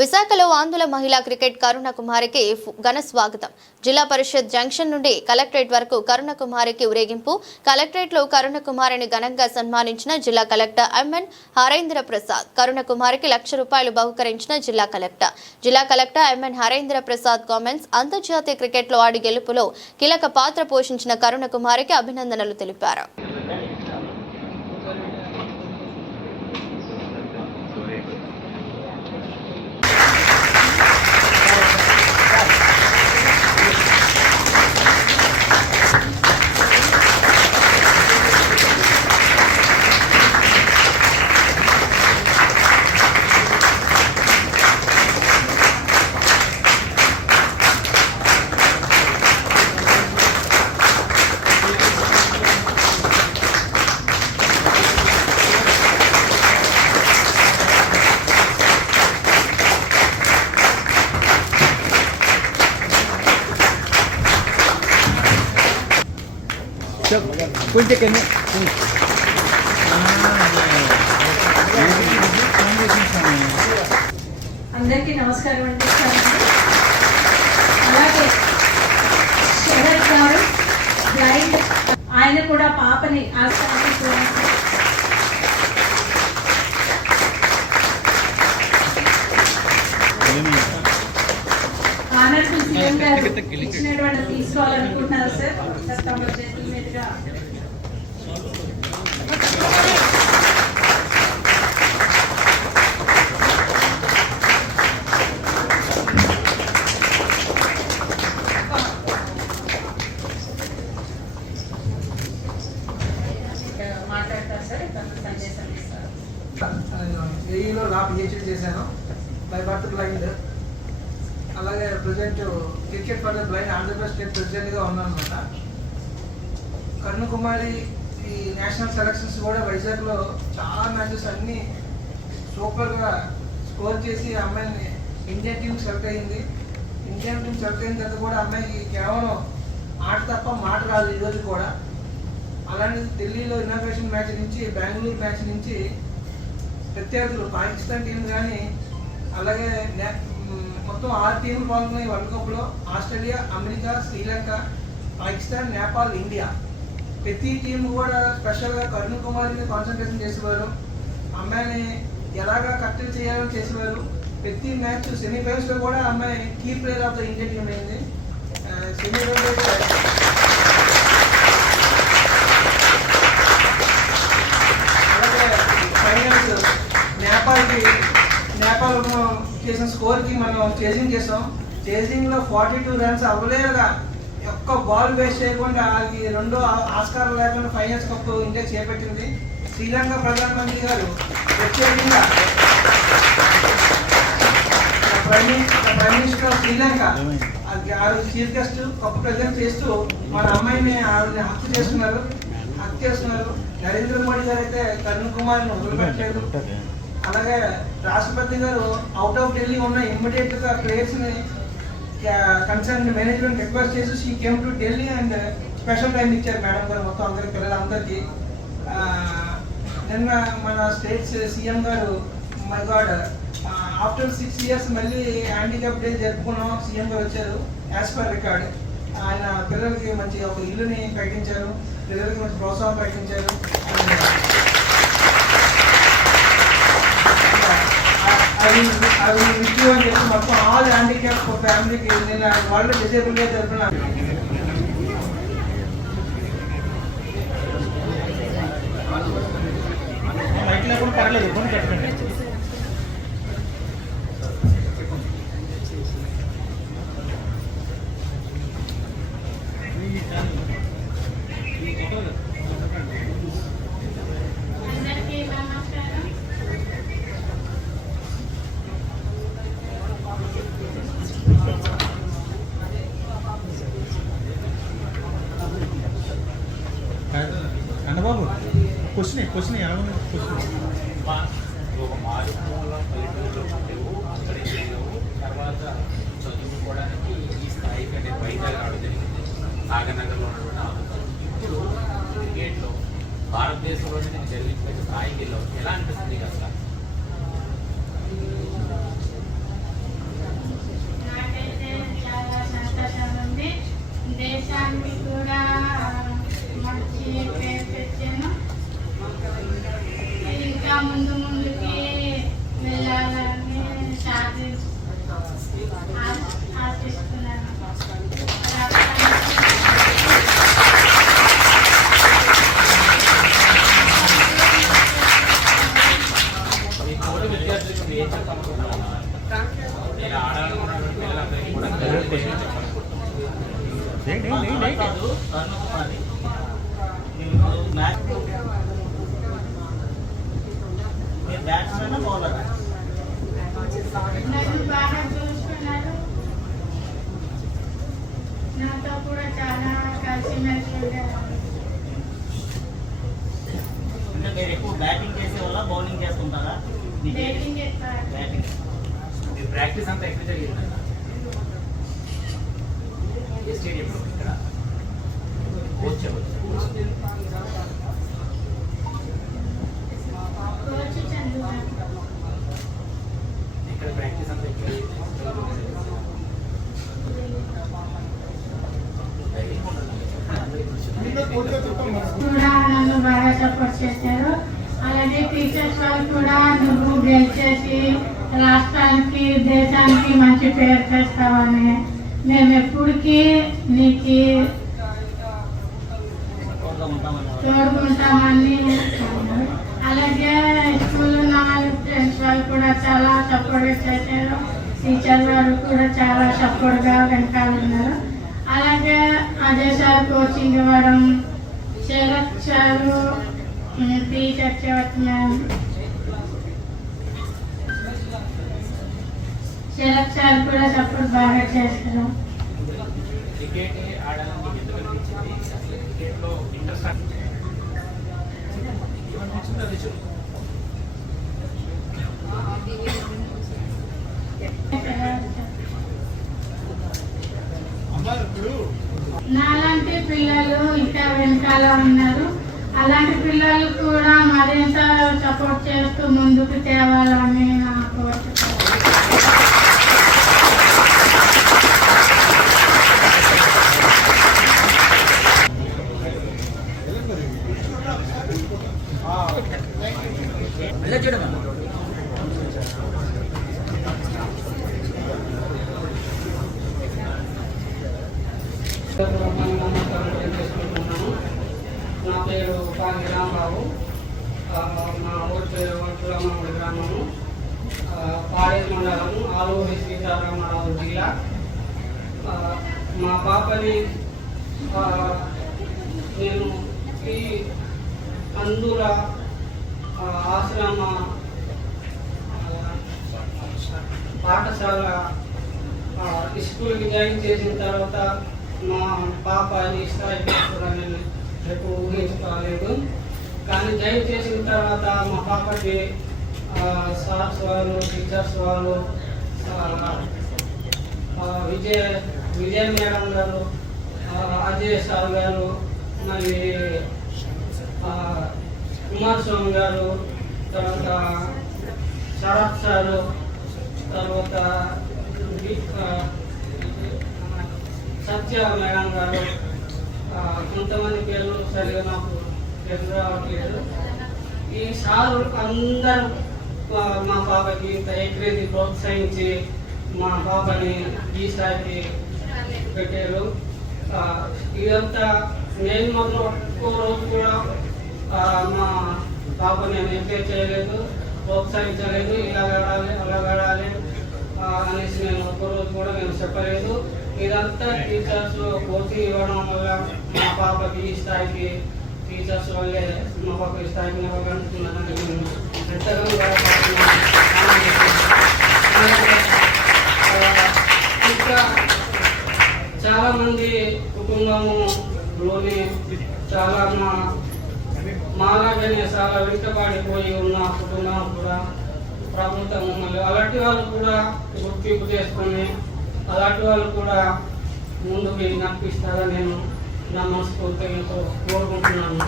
విశాఖలో ఆంధ్ర మహిళా క్రికెట్ కరుణ కుమారికి ఘన స్వాగతం. జిల్లా పరిషత్ జంక్షన్ నుండి కలెక్టరేట్ వరకు కరుణ కుమారికి ఊరేగింపు. కలెక్టరేట్లో కరుణ కుమారిని ఘనంగా సన్మానించిన జిల్లా కలెక్టర్ ఎంఎన్ హరేంద్ర ప్రసాద్. కరుణ కుమారికి ₹1,00,000 బహుకరించిన జిల్లా collector MN Harendra Prasad comments. అంతర్జాతీయ క్రికెట్లో ఆడి గెలుపులో కీలక పాత్ర పోషించిన కరుణ కుమారికి అభినందనలు తెలిపారు. అందరికీ నమస్కారం అండి. అలాగే శరత్ గారు బ్లైండ్, ఆయన కూడా పాపని ఆస్వాదించారు. ఆనర్ఫుల్ సీఎం గారు ఇచ్చినటువంటి తీసుకోవాలనుకుంటున్నారు సార్. తమ చేతుల మీదుగా మాట్లాడతారు సార్. సందేశం ఇస్తారు. ఏఈలో నా పిహెచ్డీ చేశాను. By birth blind. అలాగే present cricket for the blind Andhra Pradesh state ప్రెసిడెంట్గా ఉన్నాను అనమాట. కరుణ కుమారి ఈ నేషనల్ సెలక్షన్స్ కూడా వైజాగ్లో చాలా మ్యాచెస్ అన్నీ సూపర్గా స్కోర్ చేసి అమ్మాయిని ఇండియన్ టీం సెలెక్ట్ అయింది. ఇండియన్ టీం సెలెక్ట్ అయిన తర్వాత కూడా అమ్మాయికి కేవలం ఆట తప్ప మాట రాదు ఈరోజు కూడా. అలాంటి ఢిల్లీలో ఇనాగ్రేషన్ మ్యాచ్ నుంచి, బెంగళూరు మ్యాచ్ నుంచి ప్రత్యర్థులు పాకిస్తాన్ టీం కానీ, అలాగే మొత్తం 6 టీంలు పాల్గొన్నాయి వరల్డ్ కప్లో. Australia, America, Sri Lanka, Pakistan, Nepal, India. ప్రతి టీం కూడా స్పెషల్గా కరుణ కుమారిని కాన్సన్ట్రేషన్ చేసేవారు. అమ్మాయిని ఎలాగా కట్టడి చేయాలని చేసేవారు. ప్రతి మ్యాచ్ సెమీఫైనల్స్లో కూడా అమ్మాయి key player of the Indian team అయింది. సెమీఫైనల్స్ అలాగే ఫైనల్స్ నేపాల్ చేసిన స్కోర్కి మనం చేజింగ్ చేసాం. చేజింగ్లో 42 రన్స్ అవ్వలేదుగా ఒక్క బాల్ వేస్ట్ చేయకుండా అది 2 ఆస్కారం లేకుండా ఫైనల్స్ కప్ ఇండియా చేపట్టింది. శ్రీలంక ప్రధానమంత్రి గారు ప్రత్యేకంగా ప్రైమ్ మినిస్టర్ ఆఫ్ శ్రీలంక ఆ రోజు చీఫ్ గెస్ట్ కప్ ప్రజెంట్ చేస్తూ మన అమ్మాయిని హత్య చేస్తున్నారు. నరేంద్ర మోడీ గారు అయితే కరుణ కుమార్ని వదిలిపెట్టలేదు. అలాగే రాష్ట్రపతి గారు అవుట్ ఆఫ్ ఢిల్లీ ఉన్న ఇమ్మీడియట్గా ప్లేయర్స్ని కన్సర్న్ మేనేజ్మెంట్ రిక్వెస్ట్ చేసి she came to Delhi and special time ఇచ్చారు మేడం గారు మొత్తం అందరికి, పిల్లలందరికీ. నిన్న మన స్టేట్ సీఎం గారు మై గాడ్ ఆఫ్టర్ 6 ఇయర్స్ మళ్ళీ హ్యాండిక్యాప్ డే జరుపుకున్నాం. సీఎం గారు వచ్చారు యాజ్ పర్ రికార్డ్. ఆయన పిల్లలకి మంచి ఒక ఇల్లుని ప్రకటించారు, పిల్లలకి మంచి ప్రోత్సాహం ప్రకటించారు. అవి విషయం అని చెప్పి మొత్తం ఆల్ హ్యాండిక్యాప్ ఫ్యామిలీకి నేను వాళ్ళు డిసేబుల్గా జరుపుకున్నాను. పర్లేదు ఫోన్ పెట్టండి. అన్నబాబు క్వశ్చన్ ఎలా ఉంది? తర్వాత చదువుకోవడానికి ఈ స్థాయికి అంటే వైజాగ్ రావడం జరిగింది. సాగర్నగర్లో ఉన్నటువంటి ఆలోచన ఇప్పుడు క్రికెట్లో భారతదేశంలోనే నేను జరిగిన స్థాయికి వెళ్ళావు. ఎలా అనిపిస్తుంది అసలు? ఇలా ఆడాలనుకున్నటువంటి పిల్లలందరికీ కూడా బ్యాట్స్మెన్ బౌలర్ నన్ను బాగా చూసుకున్నారు. నాతో కూడా చాలా కలిసిమెలిసి ఉండేవారు. అంటే మీరు ఎక్కువ బ్యాటింగ్ చేసే వల్ల బౌలింగ్ చేస్తుంటారా? బ్యాటింగ్ చేస్తారు. బ్యాటింగ్ మీ ప్రాక్టీస్ అంతా ఎక్కడ జరిగిందన్న? ఏ స్టేడియంలో ఇక్కడ కోచ్ ఎవరు? కోచ్ చందు ఇక్కడ ప్రాక్టీస్ అంతా ఎక్కడ కూడా నన్ను బాగా సపోర్ట్ చేశారు. అలాగే టీచర్స్ వాళ్ళు కూడా నువ్వు గెలిచేసి రాష్ట్రానికి దేశానికి మంచి పేరు తెస్తావని, మేము ఎప్పటికీ నీకు తోడుకుంటామని అన్నారు. అలాగే స్కూల్లో నా ఫ్రెండ్స్ వాళ్ళు కూడా చాలా సపోర్ట్ చేశారు. టీచర్ వాళ్ళు కూడా చాలా సపోర్ట్గా వెనకాల ఉన్నారు. అలాగే అజయ్ సార్ కోచింగ్ ఇవ్వడం, Sharath sir teacher ma'am, Sharath sir కూడా సపోర్ట్ బాగా చేశారు. క్రికెట్ ఆడాలని ఎందుకు అనిపించింది? అసలు క్రికెట్లో ఇంట్రెస్ట్ నాలాంటి పిల్లలు ఇంకా వెనకాల ఉన్నారు. అలాంటి పిల్లలు కూడా మరింత సపోర్ట్ చేస్తూ ముందుకు తేవాలని నా కోరిక. నా పేరు పాంగి రాంబాబు. మా ఊరి పేరు వడ్లమూడి గ్రామము, పాడేరు మండలము, ఆలూరి సీతారామరాజు జిల్లా. మా పాపని నేను ఈ అందుల ఆశ్రమ పాఠశాల స్కూల్కి జాయిన్ చేసిన తర్వాత మా పాప ఈ స్థాయికి వస్తుందని రేపు ఊహించుకోలేదు. కానీ జాయిన్ చేసిన తర్వాత మా పాపకి సార్స్ వాళ్ళు, టీచర్స్ వాళ్ళు, విజయ మేడం గారు, అజయ్ సార్ గారు, మరి కుమారస్వామి గారు, తర్వాత శరత్ సారు, తర్వాత సత్య మేడం గారు, కొంతమంది పేర్లు సరిగా నాకు పేరు రావట్లేదు. ఈ సారు అందరూ మా పాపకి ఇంత ఎక్రేది ప్రోత్సహించి మా పాపని ఈ స్థాయికి పెట్టారు. ఇదంతా నేను మాత్రం ఒక్కో రోజు కూడా మా పాపని నేను ఎంకరేజ్ చేయలేదు, ప్రోత్సహించలేదు. ఇలా ఆడాలి, అలా ఆడాలి అనేసి నేను ఒక్కరోజు కూడా నేను చెప్పలేదు. ఇదంతా టీచర్స్ కోచింగ్ ఇవ్వడం వల్ల మా పాపకి ఈ స్థాయికి, టీచర్స్ వల్లే మా పాప ఈ స్థాయికి నిలబడుతున్నానని నేను ఎంతగానో ఇంకా చాలామంది కుటుంబంలోని చాలా మాలాగనే చాలా వెంటబడిపోయి ఉన్న కుటుంబం కూడా ప్రభుత్వం మమ్మల్ని అలాంటి వాళ్ళు కూడా గుర్తింపు చేసుకొని అలాంటి వాళ్ళు కూడా ముందుకు నడిపిస్తారని నేను నా మనస్ఫూర్తిగా కోరుకుంటున్నాను.